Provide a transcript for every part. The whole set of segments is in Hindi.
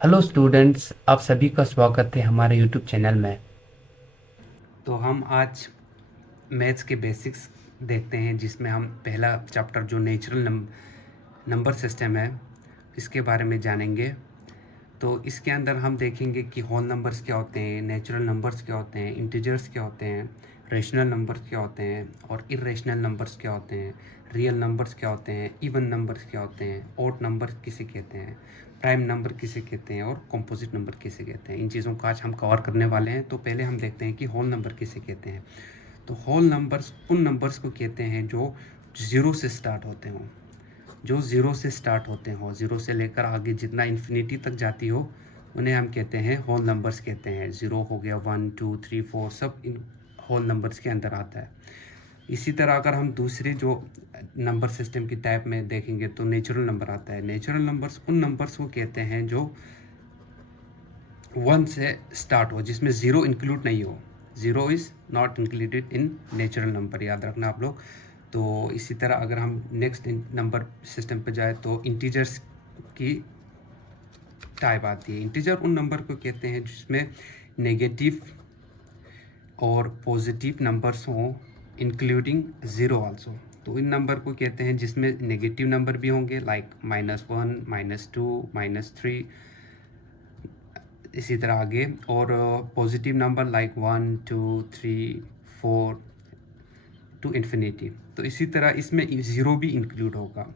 हेलो स्टूडेंट्स, आप सभी का स्वागत है हमारे यूट्यूब चैनल में। तो हम आज मैथ्स के बेसिक्स देखते हैं, जिसमें हम पहला चैप्टर जो नेचुरल नंबर सिस्टम है इसके बारे में जानेंगे। तो इसके अंदर हम देखेंगे कि होल नंबर्स क्या होते हैं, नेचुरल नंबर्स क्या होते हैं, इंटीजर्स क्या होते हैं, रेशनल नंबर्स क्या होते हैं और इरेशनल नंबर्स क्या होते हैं, रियल नंबर्स क्या होते हैं, इवन नंबर्स क्या होते हैं, ऑड नंबर किसे कहते हैं, प्राइम नंबर किसे कहते हैं और कंपोजिट नंबर किसे कहते हैं। इन चीज़ों को आज हम कवर करने वाले हैं। तो पहले हम देखते हैं कि होल नंबर किसे कहते हैं। तो होल नंबर्स उन नंबर्स को कहते हैं जो ज़ीरो से स्टार्ट होते हों, जो ज़ीरो से स्टार्ट होते हो, ज़ीरो से लेकर आगे जितना इन्फिनिटी तक जाती हो उन्हें हम कहते हैं होल नंबर्स कहते हैं। ज़ीरो हो गया, 1 2 3 4 सब इन होल नंबर्स के अंदर आता है। इसी तरह अगर हम दूसरे जो नंबर सिस्टम की टाइप में देखेंगे तो नेचुरल नंबर आता है। नेचुरल नंबर्स उन नंबर्स को कहते हैं जो 1 से स्टार्ट हो, जिसमें ज़ीरो इंक्लूड नहीं हो। Zero is not included in natural number, याद रखना आप लोग। तो इसी तरह अगर हम नेक्स्ट नंबर सिस्टम पे जाए तो इंटीजर्स की टाइप आती है। इंटीजर उन नंबर को कहते हैं जिसमें नेगेटिव और पॉजिटिव नंबर्स हों, इंक्लूडिंग ज़ीरो आल्सो। तो इन नंबर को कहते हैं जिसमें नेगेटिव नंबर भी होंगे, लाइक -1 -2 -3, इसी तरह आगे, और positive number like 1 2 3 4 to infinity. तो इसी तरह इसमें ज़ीरो भी इंक्लूड होगा।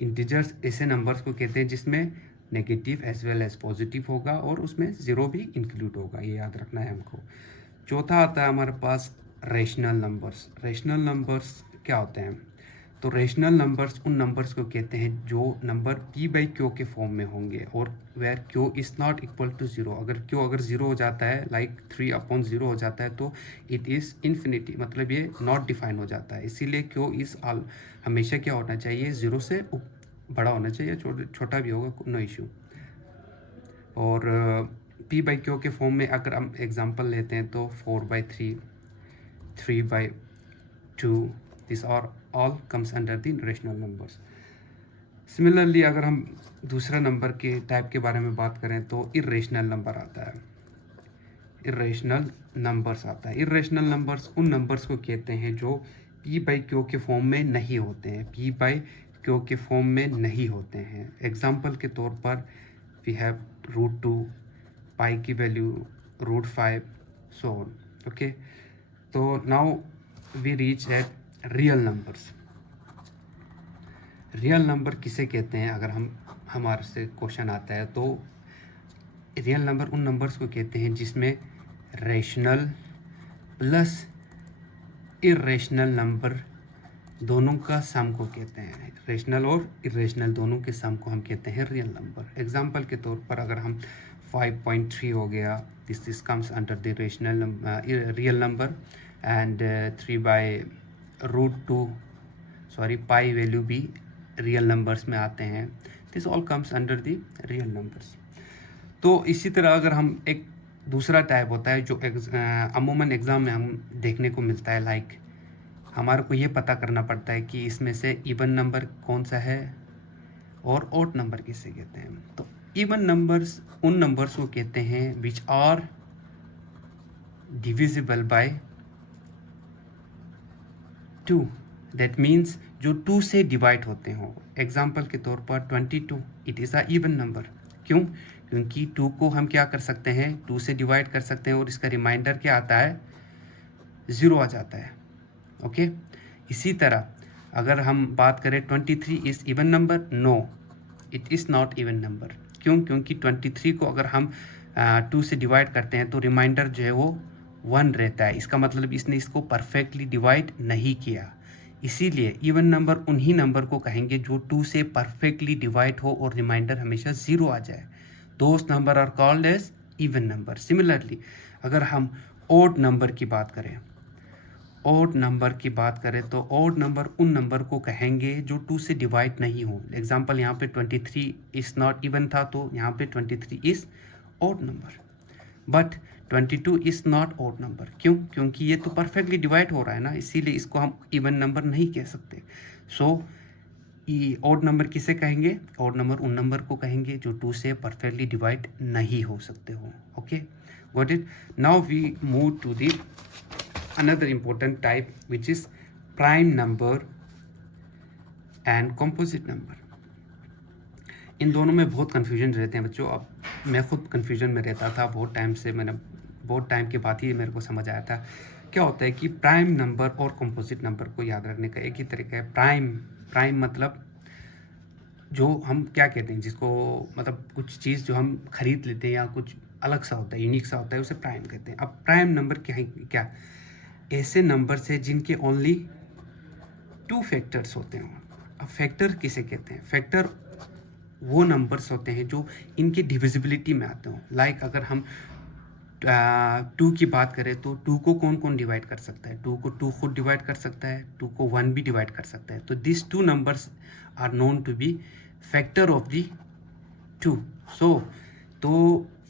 इंटीजर्स ऐसे नंबर्स को कहते हैं जिसमें negative as well as positive होगा और उसमें ज़ीरो भी इंक्लूड होगा, ये याद रखना है हमको। चौथा आता है हमारे पास रेशनल नंबर्स। रेशनल नंबर्स क्या होते हैं? तो रेशनल नंबर्स उन नंबर्स को कहते हैं जो नंबर पी बाई क्यू के फॉर्म में होंगे और where Q is not equal to zero. अगर ज़ीरो हो जाता है, लाइक 3/0 हो जाता है, तो इट इज़ इन्फिनिटी, मतलब ये नॉट डिफाइन हो जाता है। इसीलिए क्यू इज़ ऑल हमेशा क्या होना चाहिए, ज़ीरो से बड़ा होना चाहिए, छोटा भी होगा, नो इशू। और पी बाई क्यू के फॉर्म में अगर हम एग्जांपल लेते हैं तो 4/3, 3/2, this are all comes under the rational numbers. Similarly अगर हम दूसरा नंबर के टाइप के बारे में बात करें तो इरेशनल नंबर आता है। इरेशनल नंबर्स आता है। इरेशनल नंबर्स उन नंबर्स को कहते हैं जो पी बाई क्यू के फॉर्म में नहीं होते हैं, पी बाई क्यू के फॉर्म में नहीं होते हैं। एग्जाम्पल के तौर पर वी हैव √2, पाई की वैल्यू √5, सो ऑन। ओके, तो now we reach at real numbers. Real number किसे कहते हैं? अगर हमारे से क्वेश्चन आता है तो रियल नंबर उन नंबर्स को कहते हैं जिसमें रेशनल प्लस इरेशनल नंबर दोनों का सम को कहते हैं। रेशनल और इरेशनल दोनों के सम को हम कहते हैं रियल नंबर। एग्जांपल के तौर पर अगर हम 5.3 हो गया, this comes under the rational real number, and 3/√2, sorry, pi value भी रियल नंबर्स में आते हैं। This all comes under the real numbers. तो इसी तरह अगर हम एक दूसरा टाइप होता है जो अमूमन एग्ज़ाम में हम देखने को मिलता है, लाइक हमारे को ये पता करना पड़ता है कि इसमें से इवन नंबर कौन सा है और ऑड नंबर किसे कहते हैं। तो इवन नंबर्स उन नंबर्स को कहते हैं which are divisible by 2, that means जो 2 से डिवाइड होते हों। एग्जाम्पल के तौर पर 22, it is a even number. क्यों? क्योंकि 2 को हम क्या कर सकते हैं, 2 से डिवाइड कर सकते हैं और इसका रिमाइंडर क्या आता है, 0 आ जाता है। ओके, इसी तरह अगर हम बात करें 23 is even number, no, it is not even number. क्यों? क्योंकि 23 को अगर हम 2 से डिवाइड करते हैं तो रिमाइंडर जो है वो 1 रहता है। इसका मतलब इसने इसको परफेक्टली डिवाइड नहीं किया। इसीलिए इवन नंबर उन्हीं नंबर को कहेंगे जो 2 से परफेक्टली डिवाइड हो और रिमाइंडर हमेशा 0 आ जाए। Those number are called as even number. Similarly अगर हम ओड नंबर की बात करें, ऑड नंबर की बात करें तो ऑड नंबर उन नंबर को कहेंगे जो 2 से डिवाइड नहीं हो। एग्जांपल यहाँ पे 23 इज़ नॉट इवन था, तो यहाँ पे 23 is odd number. But 22 is not odd number. क्यों? क्योंकि ये तो परफेक्टली डिवाइड हो रहा है ना, इसीलिए इसको हम इवन नंबर नहीं कह सकते। सो ऑड नंबर किसे कहेंगे? ऑड नंबर उन नंबर को कहेंगे जो 2 से परफेक्टली डिवाइड नहीं हो सकते हो। Okay, got it. Now we move to the another important type which is prime number and composite number. इन दोनों में बहुत कन्फ्यूजन रहते हैं बच्चों। अब मैं खुद कन्फ्यूजन में रहता था बहुत टाइम से, मैंने बहुत टाइम के बाद ही मेरे को समझ आया था क्या होता है कि प्राइम नंबर और कंपोजिट नंबर को याद रखने का एक ही तरीका है। प्राइम मतलब जो हम क्या कहते हैं, जिसको मतलब कुछ चीज़ जो हम खरीद लेते हैं या कुछ अलग सा होता है, यूनिक सा होता है, उसे प्राइम कहते हैं। अब प्राइम नंबर क्या है? क्या ऐसे नंबर्स है जिनके ओनली 2 फैक्टर्स होते हैं। अब फैक्टर किसे कहते हैं? फैक्टर वो नंबर्स होते हैं जो इनके डिविजिबिलिटी में आते हो। लाइक अगर हम 2 की बात करें तो 2 को कौन कौन डिवाइड कर सकता है? 2 को 2 खुद डिवाइड कर सकता है, 2 को 1 भी डिवाइड कर सकता है। तो this 2 numbers are known to be factor of the 2। तो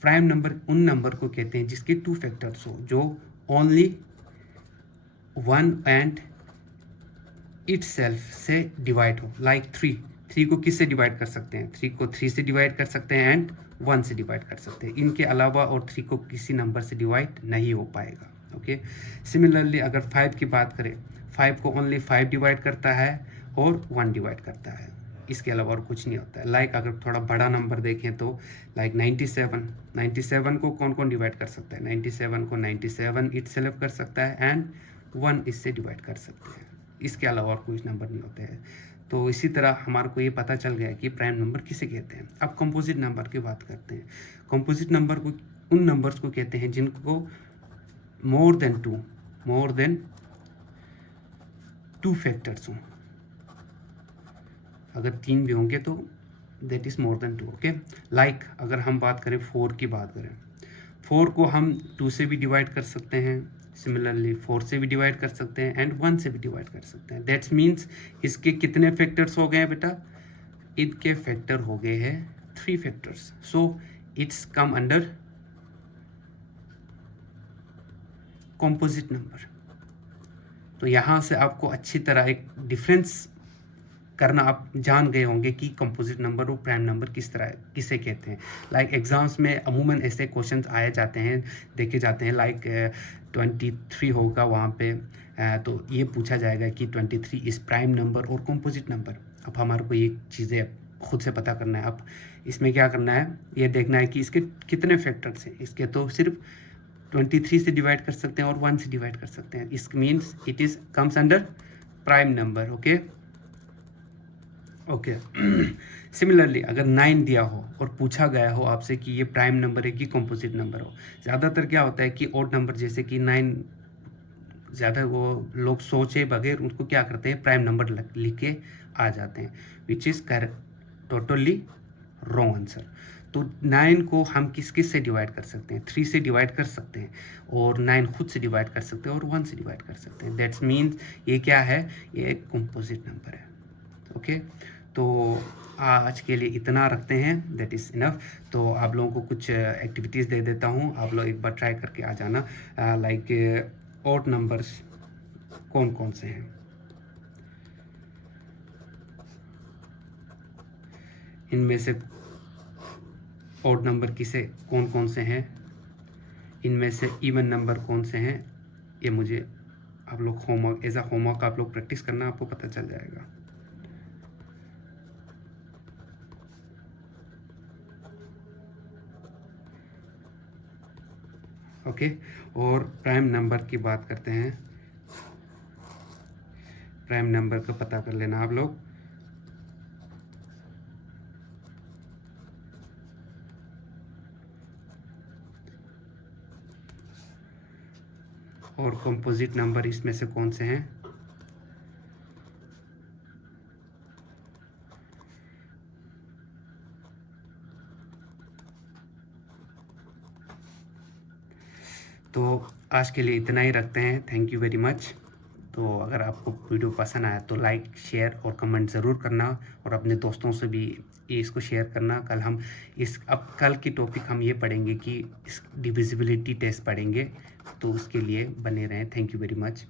प्राइम नंबर उन नंबर को कहते हैं जिसके 2 फैक्टर्स हो, जो ओनली 1 एंड इटसेल्फ से डिवाइड हो। लाइक 3 को किससे डिवाइड कर सकते हैं? 3 को 3 से डिवाइड कर सकते हैं एंड 1 से डिवाइड कर सकते हैं। इनके अलावा और 3 को किसी नंबर से डिवाइड नहीं हो पाएगा। ओके, सिमिलरली अगर 5 की बात करें, 5 को ओनली 5 डिवाइड करता है और 1 डिवाइड करता है, इसके अलावा और कुछ नहीं होता है। लाइक अगर थोड़ा बड़ा नंबर देखें तो लाइक 97 को कौन कौन डिवाइड कर सकता है? 97 को 97 इटसेल्फ कर सकता है एंड 1 इससे डिवाइड कर सकते हैं, इसके अलावा और कोई नंबर नहीं होते हैं। तो इसी तरह हमारे को ये पता चल गया कि प्राइम नंबर किसे कहते हैं। अब कंपोजिट नंबर की बात करते हैं। कंपोजिट नंबर को उन नंबर्स को कहते हैं जिनको मोर देन टू फैक्टर्स हों। अगर 3 भी होंगे तो that is more than 2। Okay, like अगर हम बात करें 4 की बात करें, 4 को हम 2 से भी डिवाइड कर सकते हैं, सिमिलरली 4 से भी डिवाइड कर सकते हैं एंड 1 से भी डिवाइड कर सकते हैं। दैट्स मीन्स इसके कितने फैक्टर्स हो गए हैं बेटा? इनके फैक्टर हो गए हैं 3 factors. So it's come under composite number. तो यहाँ से आपको अच्छी तरह एक डिफरेंस करना आप जान गए होंगे कि कंपोजिट नंबर और प्राइम नंबर किसे कहते हैं। लाइक एग्जाम्स में अमूमन ऐसे क्वेश्चंस आए जाते हैं, देखे जाते हैं। लाइक 23 होगा वहाँ पे, तो ये पूछा जाएगा कि 23 इज़ प्राइम नंबर और कंपोजिट नंबर। अब हमारे को ये चीज़ें खुद से पता करना है। अब इसमें क्या करना है, ये देखना है कि इसके कितने फैक्टर्स हैं। इसके तो सिर्फ 23 से डिवाइड कर सकते हैं और 1 से डिवाइड कर सकते हैं। इस means it is comes under prime number. Okay similarly अगर 9 दिया हो और पूछा गया हो आपसे कि ये प्राइम नंबर है कि कंपोजिट नंबर हो, ज़्यादातर क्या होता है कि ऑड नंबर जैसे कि 9, ज़्यादा वो लोग सोचे बगैर उनको क्या करते हैं, प्राइम नंबर लिख के आ जाते हैं, which is totally wrong answer. तो 9 को हम किस से डिवाइड कर सकते हैं? 3 से डिवाइड कर सकते हैं और 9 खुद से डिवाइड कर सकते हैं और 1 से डिवाइड कर सकते हैं। दैट्स मीन्स ये क्या है? ये एक कंपोजिट नंबर है। ओके, तो आज के लिए इतना रखते हैं, दैट इज़ इनफ। तो आप लोगों को कुछ एक्टिविटीज़ दे देता हूँ, आप लोग एक बार ट्राई करके आ जाना। लाइक ऑड नंबर्स कौन कौन से हैं, इनमें से ऑड नंबर कौन कौन से हैं, इनमें से इवन नंबर कौन से हैं, ये मुझे आप लोग होमवर्क एज अ होमवर्क आप लोग प्रैक्टिस करना, आपको पता चल जाएगा। ओके, और प्राइम नंबर की बात करते हैं। प्राइम नंबर का पता कर लेना आप लोग। और कंपोजिट नंबर इसमें से कौन से हैं। तो आज के लिए इतना ही रखते हैं। Thank you very much. तो अगर आपको वीडियो पसंद आया तो लाइक, शेयर और कमेंट ज़रूर करना, और अपने दोस्तों से भी इसको शेयर करना। कल की टॉपिक हम ये पढ़ेंगे कि इस डिविजिबिलिटी टेस्ट पढ़ेंगे, तो उसके लिए बने रहें। Thank you very much.